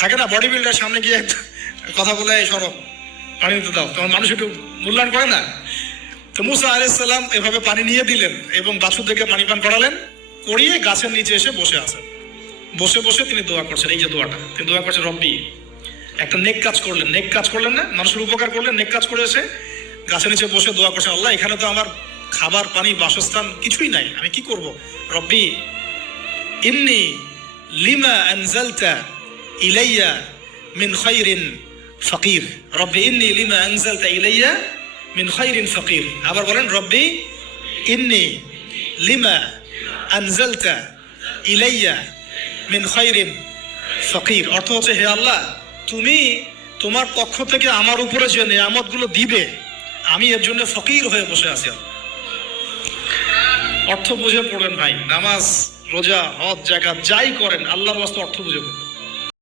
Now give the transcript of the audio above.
থাকে না body builder সামনে গিয়ে কথা বলে সরব পানি দিতে দাও, তখন মানুষ একটু মূল্যায়ন করে না। তো মুসা আলাইহিস সালাম এভাবে পানি নিয়ে দিলেন এবং বাছুরদেরকে পানি পান করালেন, করিয়ে গাছের নিচে এসে বসে আছেন। বসে বসে তিনি দোয়া করছেন, এই যে দোয়াটা তিনি দোয়া করছেন, রব্বি, একটা নেক কাজ করলেন, নেক কাজ করলেন না, মানুষের উপকার করলেন, নেক কাজ করে এসে গাছের নিচে বসে দোয়া করছেন, আল্লাহ এখানে তো আমার খাবার পানি বাসস্থান কিছুই নাই, আমি কি করব? রব্বি ইন্নী লিমা আনজালতা ইলাইয়া মিন খায়রিন ফাকির। রব্বি ইন্নী লিমা আনজালতা ইলাইয়া মিন খায়রিন ফাকির। আবার বলেন, রব্বি ইন্নী লিমা আনজালতা ইলাইয়া মিন খায়রিন ফাকির। অর্থ হচ্ছে, হে আল্লাহ, তুমি তোমার পক্ষ থেকে আমার উপরে যে নিয়ামতগুলো দিবে, আমি এর জন্য ফকির হয়ে বসে আছি। অর্থ বুঝে পড়বেন ভাই, নামাজ রোজা হজ জাকাত যাই করেন আল্লাহর ওয়াস্তে অর্থ বুঝে পড়বেন।